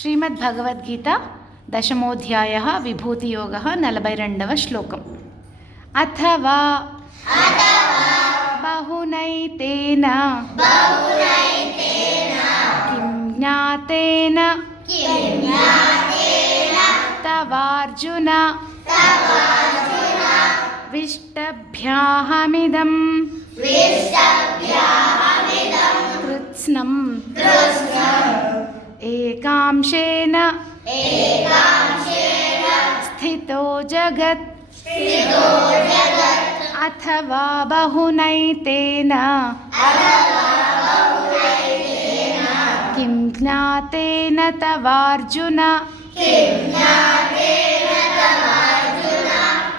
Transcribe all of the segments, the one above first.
श्रीमद्भगवद्गीता दशमोऽध्यायः विभूतियोगः 42వ श्लोकम्। अथवा बहुनैतेन किं ज्ञातेन तवार्जुन विष्टभ्याहमिदं कृत्स्नम् एकांशेन स्थितो जगत् अथवा बहुनैतेन किं ज्ञातेन तवार्जुन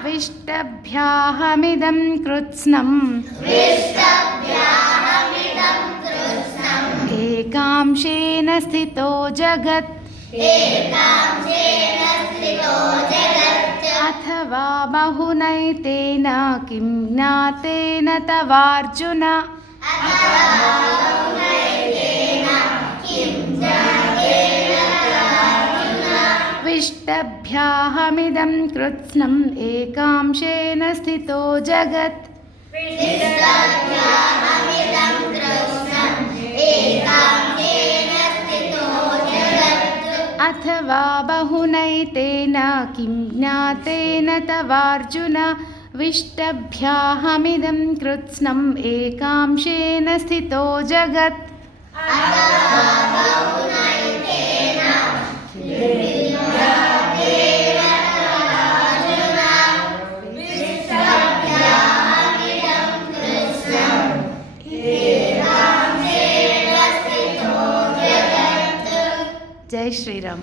विष्टभ्याहमिदं कृत्स्नम् एकांशेन स्थितो जगत् अथवा बहुनैतेन किं ज्ञातेन तवार्जुन विष्टभ्याहमिदं कृत्स्नम् एकांशेन स्थितो जगत् अथवा बहुनैतेन किं ज्ञातेन तवार्जुन विष्टभ्याहमिदं कृत्स्नम् एकांशेन स्थितो जगत् जय श्री राम।